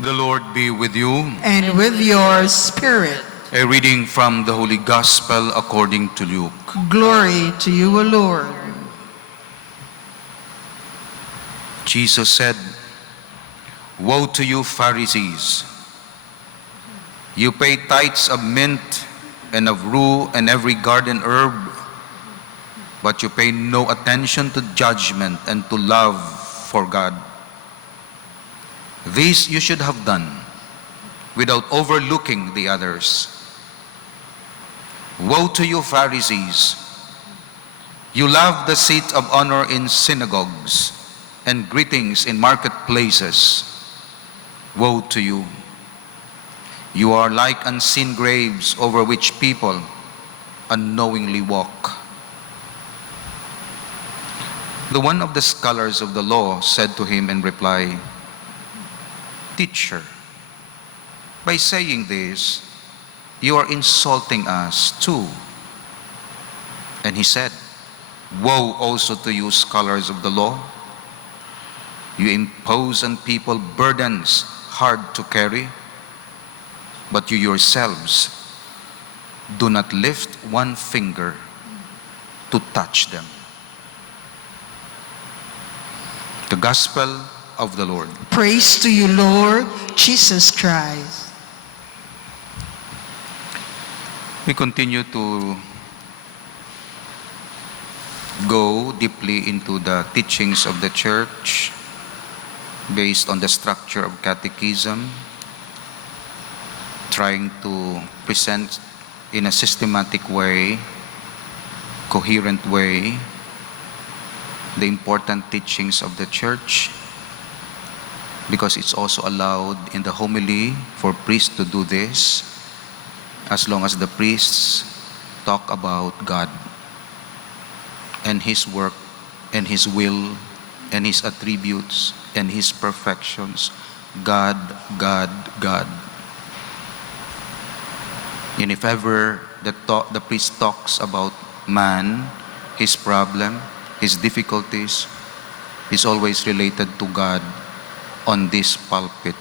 The Lord be with you. And with your spirit. A reading from the Holy Gospel according to Luke. Glory to you, O Lord. Jesus said, "Woe to you, Pharisees! You pay tithes of mint and of rue and every garden herb, but you pay no attention to judgment and to love for God. This you should have done without overlooking the others. Woe to you, Pharisees! You love the seat of honor in synagogues and greetings in marketplaces. Woe to you! You are like unseen graves over which people unknowingly walk." The one of the scholars of the law said to him in reply, "Teacher, by saying this, you are insulting us too." And he said, "Woe also to you, scholars of the law! You impose on people burdens hard to carry, but you yourselves do not lift one finger to touch them." The Gospel of the Lord. Praise to you, Lord Jesus Christ. We continue to go deeply into the teachings of the Church based on the structure of catechism, trying to present in a systematic way, coherent way, the important teachings of the Church, because it's also allowed in the homily for priests to do this, as long as the priests talk about God and His work and His will and His attributes and His perfections. God, God, God. And if ever the priest talks about man, his problem, his difficulties, is always related to God on this pulpit.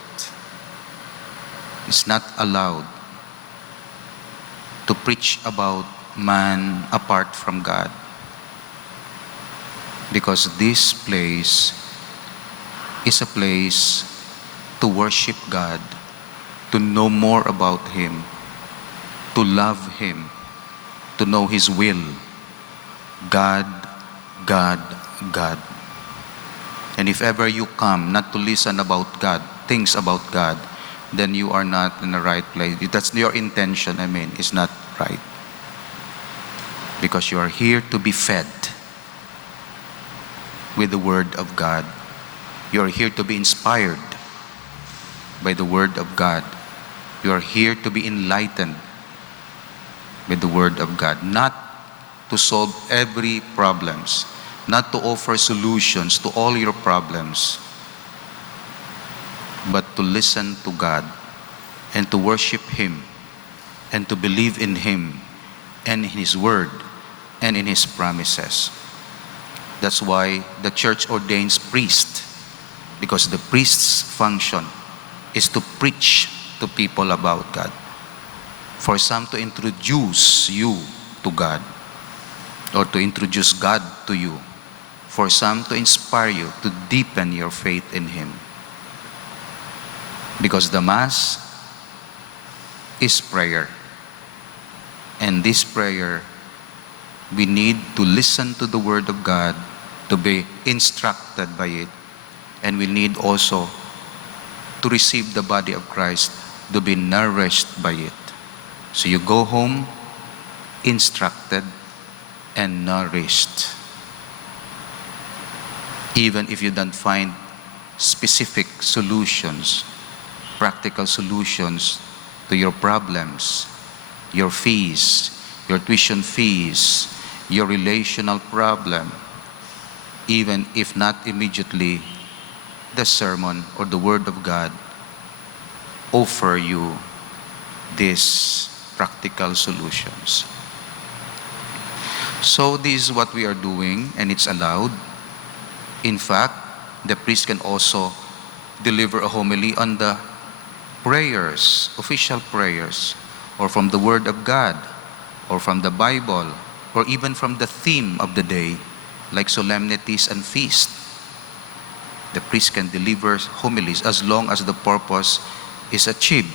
It's not allowed to preach about man apart from God, because this place is a place to worship God, to know more about Him, to love Him, to know His will. God, God, God. And if ever you come not to listen about God, things about God, then you are not in the right place. If that's your intention, it's not right. Because you are here to be fed with the Word of God. You are here to be inspired by the Word of God. You are here to be enlightened with the Word of God, not to solve every problems, not to offer solutions to all your problems, but to listen to God and to worship Him and to believe in Him and in His Word and in His promises. That's why the Church ordains priests, because the priest's function is to preach to people about God. For some, to introduce you to God, or to introduce God to you. For some, to inspire you, to deepen your faith in Him. Because the Mass is prayer. And this prayer, we need to listen to the Word of God, to be instructed by it. And we need also to receive the body of Christ, to be nourished by it. So you go home instructed and nourished. Even if you don't find specific solutions, practical solutions to your problems, your fees, your tuition fees, your relational problem, even if not immediately, the sermon or the Word of God offer you these practical solutions. So this is what we are doing, and it's allowed. In fact, the priest can also deliver a homily on the prayers, official prayers, or from the Word of God, or from the Bible, or even from the theme of the day, like solemnities and feasts. The priest can deliver homilies as long as the purpose is achieved,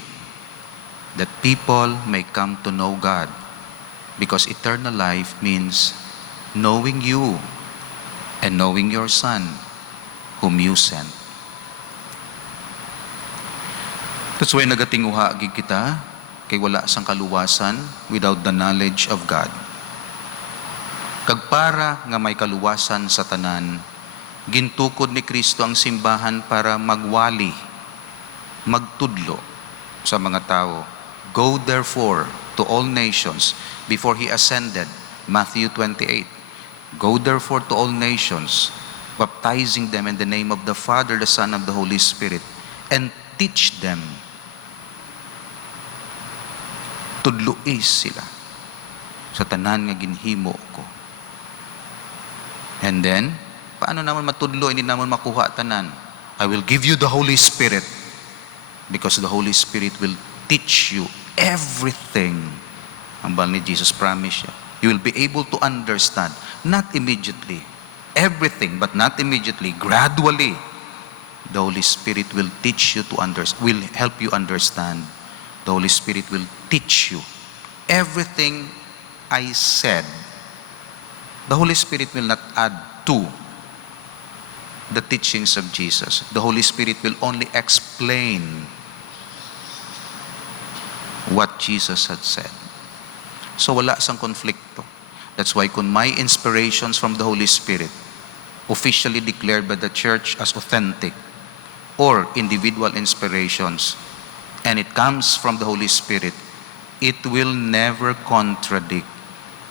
that people may come to know God. Because eternal life means knowing you and knowing your Son, whom you sent. That's why nagatinguha gid kita, kay wala sang kaluwasan without the knowledge of God. Kag para nga may kaluwasan sa tanan, gintukod ni Kristo ang simbahan para magwali, magtudlo sa mga tao. Go therefore to all nations. Before He ascended, Matthew 28. Go therefore to all nations, baptizing them in the name of the Father, the Son, and the Holy Spirit, and teach them. Tudluis sila sa tanan nga ginhimo ko. And then, paano naman matudlo, hindi naman makuha tanan? I will give you the Holy Spirit, because the Holy Spirit will teach you everything. Ang bahal ni Jesus, promise siya. You will be able to understand, not immediately, everything, but not immediately, gradually. The Holy Spirit will teach you to understand, will help you understand. The Holy Spirit will teach you everything I said. The Holy Spirit will not add to the teachings of Jesus. The Holy Spirit will only explain what Jesus had said. So wala sang konflikto. That's why kung may inspirations from the Holy Spirit, officially declared by the church as authentic, or individual inspirations, and it comes from the Holy Spirit, it will never contradict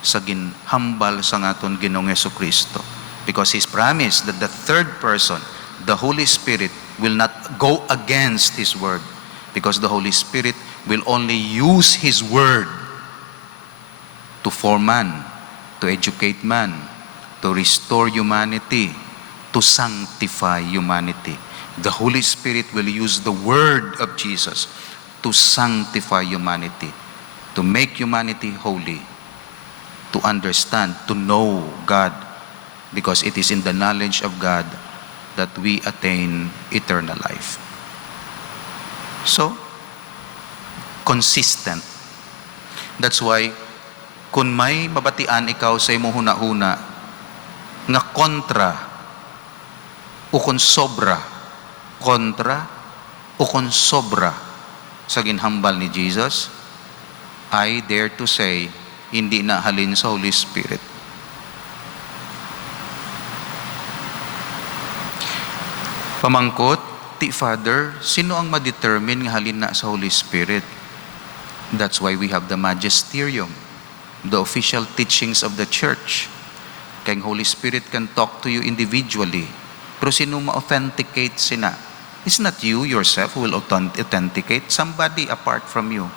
sa ginhambal sa aton Ginoong Jesucristo. Because His promise that the third person, the Holy Spirit, will not go against His word. Because the Holy Spirit will only use His word to form man, to educate man, to restore humanity, to sanctify humanity. The Holy Spirit will use the word of Jesus to sanctify humanity, to make humanity holy, to understand, to know God, because it is in the knowledge of God that we attain eternal life. So, consistent. That's why, kung may mabatian ikaw sa imong huna-huna nga kontra o kung sobra, kontra o kung sobra sa ginhambal ni Jesus, I dare to say, hindi na halin sa Holy Spirit. Pamangkot, ti Father, sino ang ma-determine nga halin na sa Holy Spirit? That's why we have the magisterium, the official teachings of the church. Kaya Holy Spirit can talk to you individually. Pero sino ma-authenticate sina? It's not you yourself who will authenticate. Somebody apart from you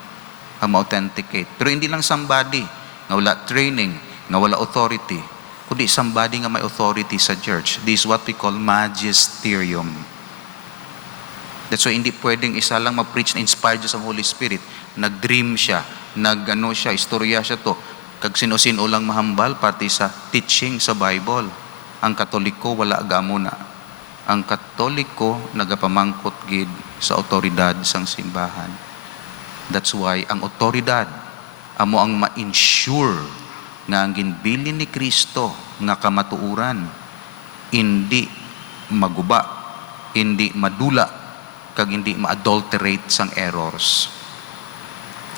ang ma-authenticate. Pero hindi lang somebody na wala training, na wala authority, kundi somebody nga may authority sa church. This is what we call magisterium. That's why hindi pwedeng isa lang ma-preach na inspired sa Holy Spirit. Nag-dream siya, nag-ano siya, istorya siya to. Kag sino-sino lang mahambal, pati sa teaching sa Bible. Ang Katoliko, wala gamo na. Ang Katoliko, nagapamangkot gid sa otoridad sang simbahan. That's why, ang otoridad, amo ang ma-ensure nga ang ginbilin ni Kristo nga kamatuuran, hindi maguba, hindi madula, kag hindi ma-adulterate sang errors.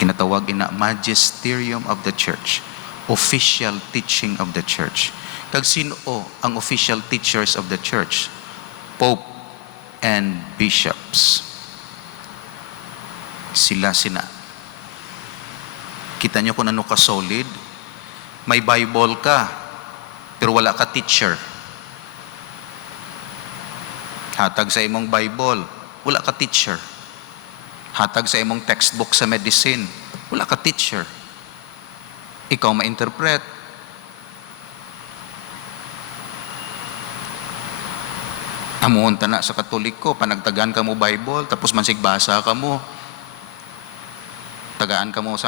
Kinatawag ina magisterium of the church, official teaching of the church. Kag sino ang official teachers of the church? Pope and bishops. Sila. Kita nyo kung ano ka solid? May Bible ka, pero wala ka teacher. Hatag sa imong Bible, wala ka teacher. Hatag sa imong textbook sa medicine, wala ka teacher. Ikaw ma-interpret. Amuhon ta na sa Katoliko, panagtagan ka mo Bible, tapos mansigbasa ka mo, tagaan ka mo sa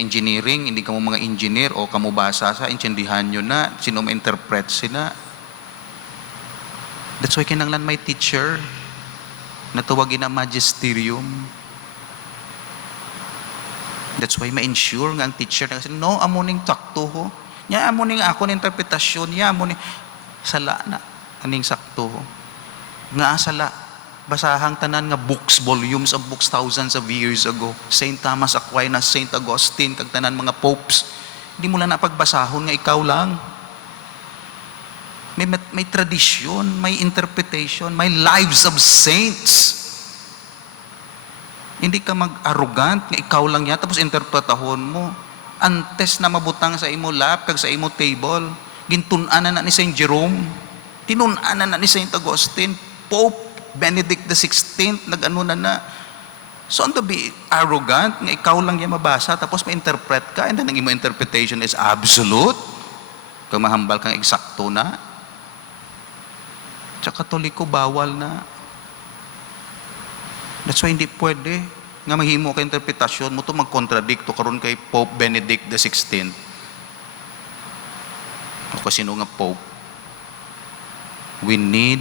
engineering, hindi ka mo mga engineer o kamo basa sa intindihan nyo na, sino ma-interpret sila. That's why kinanglan may teacher na tawagin na magisterium. That's why ma-ensure nga ang teacher na kasi, no, amuning takto ho. Nya amuning ako ng interpretasyon, nya amuning sala na, aning sakto ho. Nga sala, basahang tanan nga books, volumes of books, thousands of years ago. Saint Thomas Aquinas, Saint Augustine, kag tanan mga popes. Hindi mo lang napagbasahon nga ikaw lang. May tradisyon, may interpretation, may lives of saints. Hindi ka mag-arrogant nga ikaw lang yan, tapos interpretahon mo. Antes na mabutang sa imo lap, kag sa imo table, gintunanan na ni Saint Jerome, tinunanan na ni Saint Augustine, Pope Benedict XVI, nag-ano na. So, to be arrogant, nga ikaw lang yan mabasa, tapos ma-interpret ka, and then ang imo interpretation is absolute, kung mahambal kang eksakto na. Sa Katoliko, bawal na. That's why hindi pwede nga mahimo ka interpretasyon mo to magkontradikto karon kay Pope Benedict XVI. O kasi nga Pope. We need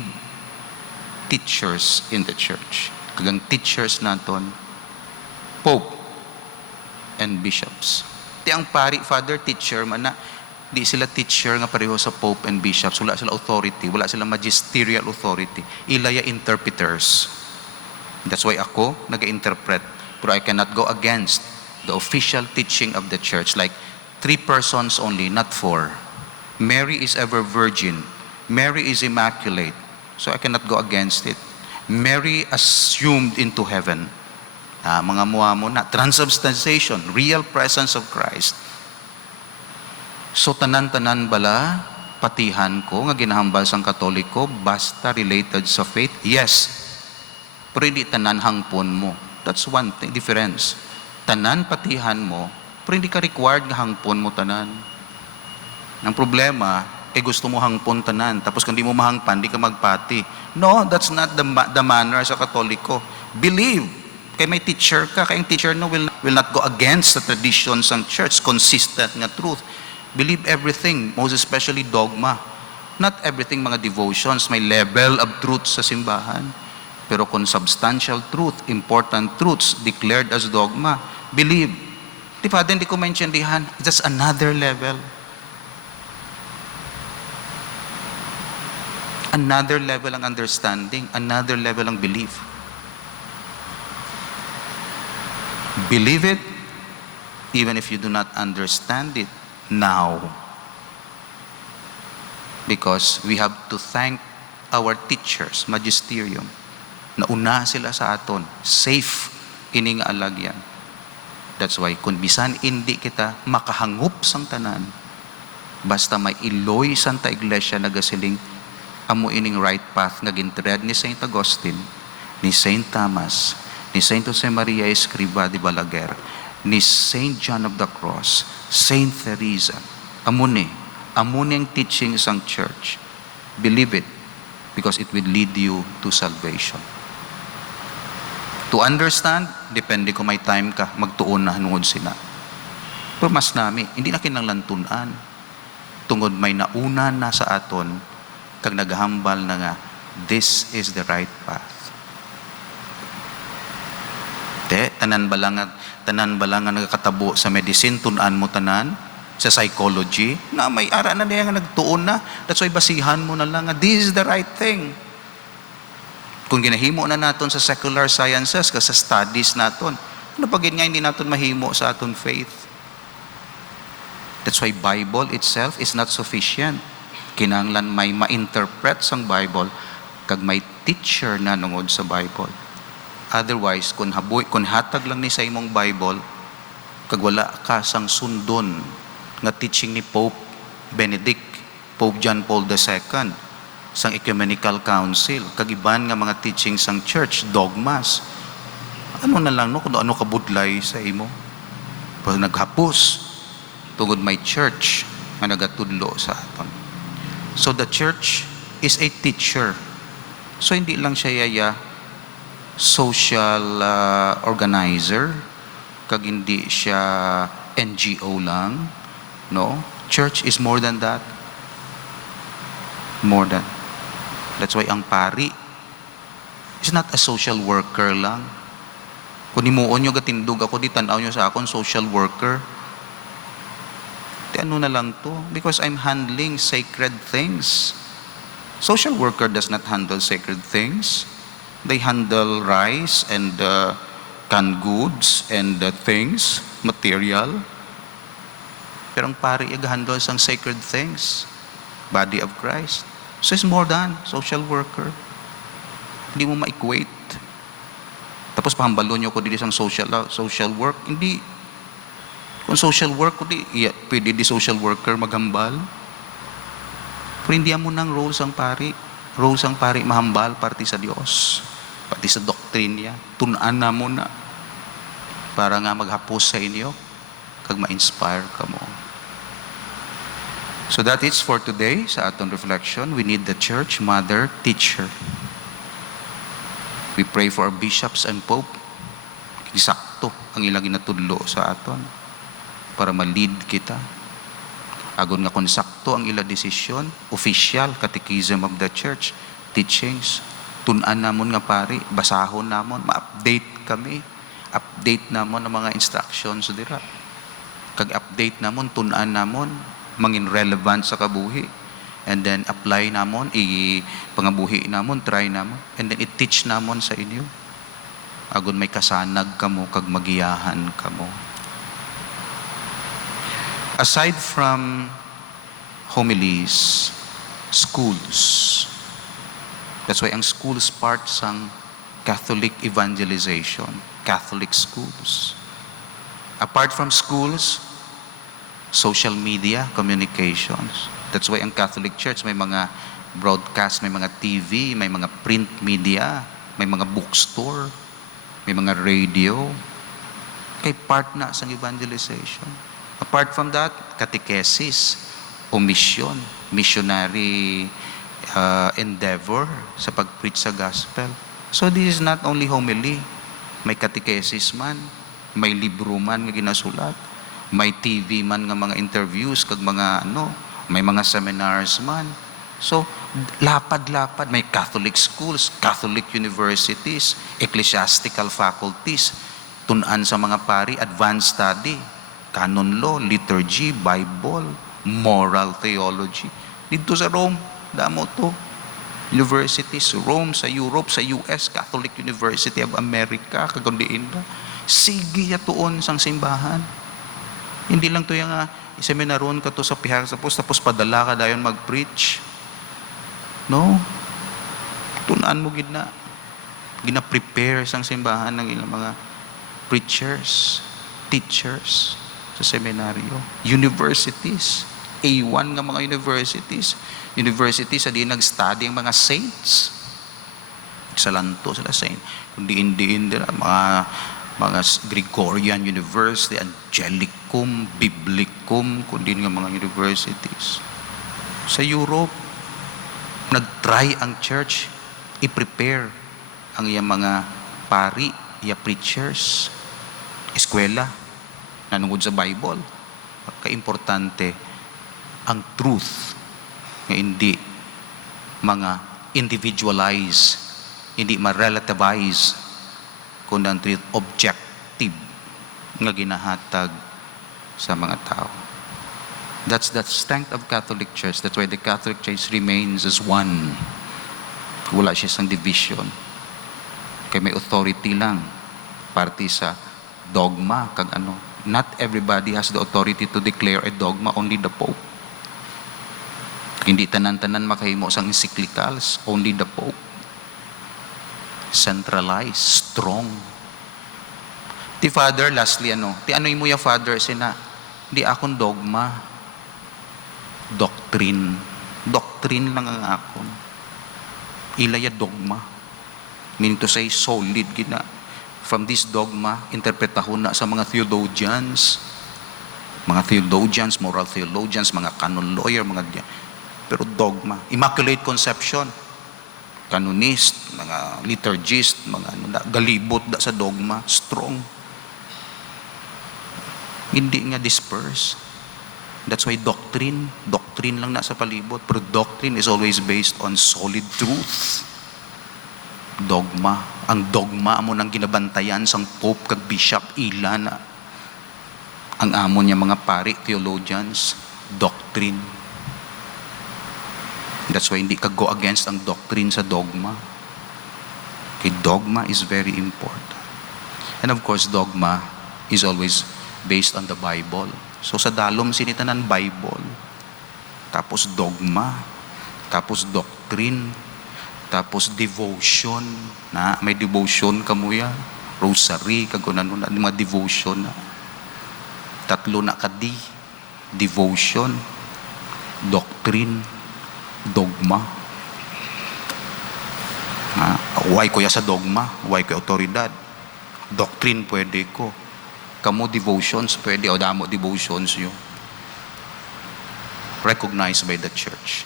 teachers in the church. Kagang teachers naton, Pope and bishops. Ti ang pari, father, teacher man na, di sila teacher nga pareho sa Pope and bishops. Wala sila authority, wala sila magisterial authority. Ilaya interpreters. That's why ako nag-interpret. Pero I cannot go against the official teaching of the church. Like 3 persons only, not 4. Mary is ever virgin. Mary is immaculate. So I cannot go against it. Mary assumed into heaven. Mga muha mo na, transubstantiation, real presence of Christ. So tanan-tanan bala, patihan ko, nga ginahambal sang Katoliko, basta related sa faith? Yes. Pero hindi tanan hangpon mo. That's one thing, difference. Tanan patihan mo, pero hindi ka required nga hangpon mo tanan. Ang problema, gusto mo hangpon tanan, tapos kung di mo mahangpan, di ka magpati. No, that's not the manner sa Katoliko. Believe. Kay may teacher ka, kay ang teacher no will not go against the traditions ng church, consistent nga truth. Believe everything, most especially dogma. Not everything mga devotions, may level of truth sa simbahan. Pero kung substantial truth, important truths declared as dogma, believe. Di pa din di ko maintindihan, that's another level. Another level ang understanding, another level ang belief. Believe it, even if you do not understand it now. Because we have to thank our teachers, magisterium. Nauna sila sa aton, safe ining alagyan. That's why kung bisan hindi kita makahangup sang tanan, basta may iloy Santa Iglesia nagasiling amo ining right path nga gintread ni Saint Augustine, ni Saint Thomas, ni Saint Jose Maria Escrivá de Balaguer, ni Saint John of the Cross, Saint Teresa. Amo ni ang teaching sang church. Believe it, because it will lead you to salvation. To understand, depende kung may time ka, magtuon na hanungod sila. Pero mas nami, hindi na kinanglantunan. Tungod may nauna na sa aton, kag naghambal na nga, this is the right path. Tanan ba lang nga nagkatabo sa medicine, tunan mo tanan, sa psychology, na may ara na niya nga nagtuon na. That's why basihan mo na lang nga, this is the right thing. Kung ginahimo na naton sa secular sciences, sa studies naton, ano pag nga hindi naton mahimo sa aton faith? That's why Bible itself is not sufficient. Kinahanglan may ma-interpret sang Bible, kag may teacher na nungod sa Bible. Otherwise, kung hatag lang ni sa imong Bible, kag wala ka sang sundon nga teaching ni Pope Benedict, Pope John Paul II, sang Ecumenical Council, kagiban nga mga teaching sang church, dogmas. Ano na lang, no? Kung ano kabudlay sa imo. Pag naghapos, tungod may church nga nagatudlo sa aton. So the church is a teacher. So hindi lang siya social organizer, kag hindi siya NGO lang. No? Church is more than that. More than. That's why ang pari is not a social worker lang. Kung himuon nyo gatindog ako, di tanaw nyo sa akon, social worker. Di ano na lang to? Because I'm handling sacred things. Social worker does not handle sacred things. They handle rice and canned goods and things, material. Pero ang pari handle sang sacred things, body of Christ. So it's more than social worker. Hindi mo ma-equate. Tapos pahambalo nyo ko dito sang social work. Hindi. Kung social work, pwede di social worker maghambal. Pero hindi mo nang role sang pari. Role sang pari mahambal parti sa Dios. Pati sa doktrinya. Tunan na mo na. Para nga maghapos sa inyo. Kag ma-inspire ka mo. So that is for today sa aton reflection. We need the church, mother, teacher. We pray for our bishops and pope. Eksakto ang ilang ginatudlo sa aton para ma-lead kita. Agon nga kung sakto ang ilang desisyon, official catechism of the church, teachings, tunan namon nga pari, basahon namon, ma-update kami. Update namon ang mga instructions dira. Kag update namon, tunan namon, mangin relevant sa kabuhi. And then apply namon, pangabuhi namon, try namon, and then i-teach namon sa inyo. Agon may kasanag kamo, kag magiyahan kamo. Aside from homilies, schools. That's why ang schools part sang Catholic evangelization, Catholic schools. Apart from schools, social media, communications. That's why ang Catholic Church may mga broadcast, may mga TV, may mga print media, may mga bookstore, may mga radio. Kay part na sa evangelization. Apart from that, catechesis o mission, missionary endeavor sa pag-preach sa gospel. So this is not only homily. May catechesis man, may libro man nga ginasulat, may TV man nga mga interviews, kag mga may mga seminars man. So, lapad-lapad, may Catholic schools, Catholic universities, ecclesiastical faculties, tunan sa mga pari, advanced study, canon law, liturgy, Bible, moral theology. Dito sa Rome, damo to. Universities, Rome, sa Europe, sa US, Catholic University of America, kagundiin na. Sige yatuon sang simbahan. Hindi lang to yung seminaron ka to sa pihak tapos padala ka dayon mag-preach. No? Tunan mo gina-prepare sang simbahan ng ilang mga preachers, teachers sa seminaryo. Universities, A1 nga mga universities. Universities sa di nag-study ang mga saints. Exalanto sila saint. Kung diin-diin dira mga Gregorian University, Angelicum, Biblicum, kundi nga mga universities. Sa Europe, nag-try ang church i-prepare ang iyang mga pari, iya preachers, eskwela, nanungod sa Bible. Kaimportante ang truth nga hindi mga individualize, hindi ma-relativize, kundi ang truth objective nga ginahatag sa mga tao. That's the strength of Catholic Church. That's why the Catholic Church remains as one. Wala siya sang division. Kaya may authority lang. Parti sa dogma, kag ano. Not everybody has the authority to declare a dogma, only the Pope. Hindi tanan-tanan makahimo sang encyclicals, only the Pope. Centralized, strong. Ti Father, lastly ti ano mo yung Father, hindi akong dogma. Doctrine. Doctrine lang ang akon. Ilaya dogma. Meaning to say, solid gina. From this dogma, interpretahon na sa mga theologians. Mga theologians, moral theologians, mga canon lawyer, pero dogma. Immaculate conception. Canonist, mga liturgist, mga galibot da sa dogma. Strong. Hindi nga disperse. That's why doctrine lang na sa palibot. Pero doctrine is always based on solid truth. Dogma. Ang dogma mo nang ginabantayan sang Pope kag Bishop ilan na ang amo niya mga pari, theologians, doctrine. That's why hindi ka go against ang doctrine sa dogma. Okay, dogma is very important. And of course, dogma is always based on the Bible. So sa dalom sinitanan Bible, tapos dogma, tapos doctrine, tapos devotion, na may devotion kamuya, rosary, kagunan na mga devotion na. Tatlo na kadi, devotion, doctrine, dogma. Why ko ya sa dogma? Why ko autoridad? Doctrine pwede ko. Kamu devotions pwede, o damo devotions yun. Recognized by the church.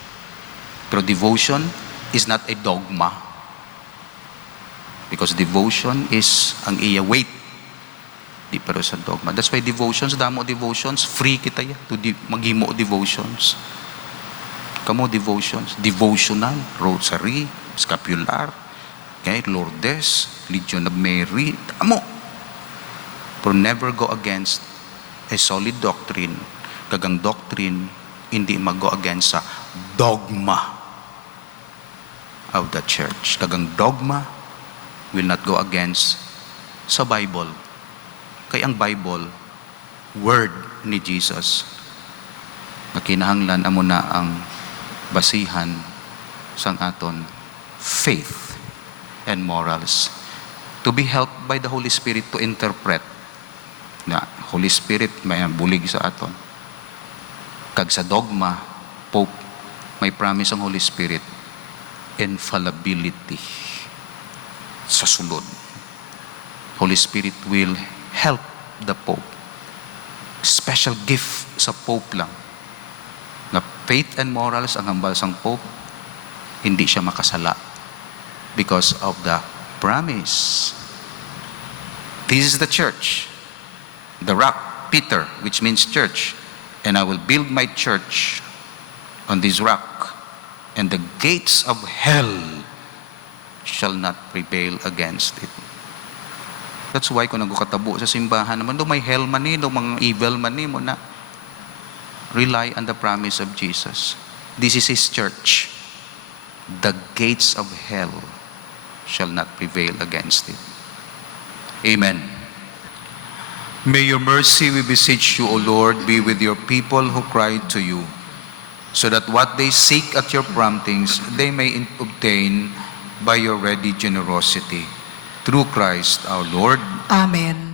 Pero devotion is not a dogma. Because devotion is ang iya weight. Di pero sa dogma. That's why devotions, damo devotions, free kita ya to maghimo devotions. Kamu devotions, devotional, rosary, scapular, okay, Lourdes, Legion of Mary, damo. Pero never go against a solid doctrine. Kagang doctrine, hindi mag-go against sa dogma of the church. Kagang dogma will not go against sa Bible. Kaya ang Bible, word ni Jesus, na kinahanglan amo na ang basihan sang aton faith and morals, to be helped by the Holy Spirit to interpret. Na Holy Spirit may bulig sa aton. Kag sa dogma, Pope, may promise ang Holy Spirit, infallibility sa sulod. Holy Spirit will help the Pope. Special gift sa Pope lang. Na faith and morals ang hambal sang Pope, hindi siya makasala because of the promise. This is the church. The rock, Peter, which means church. And I will build my church on this rock, and the gates of hell shall not prevail against it. That's why kung nagkatabo sa simbahan naman, may hell man do mga evil man mo na rely on the promise of Jesus. This is His church. The gates of hell shall not prevail against it. Amen. May your mercy, we beseech you, O Lord, be with your people who cry to you, so that what they seek at your promptings, they may obtain by your ready generosity. Through Christ our Lord. Amen.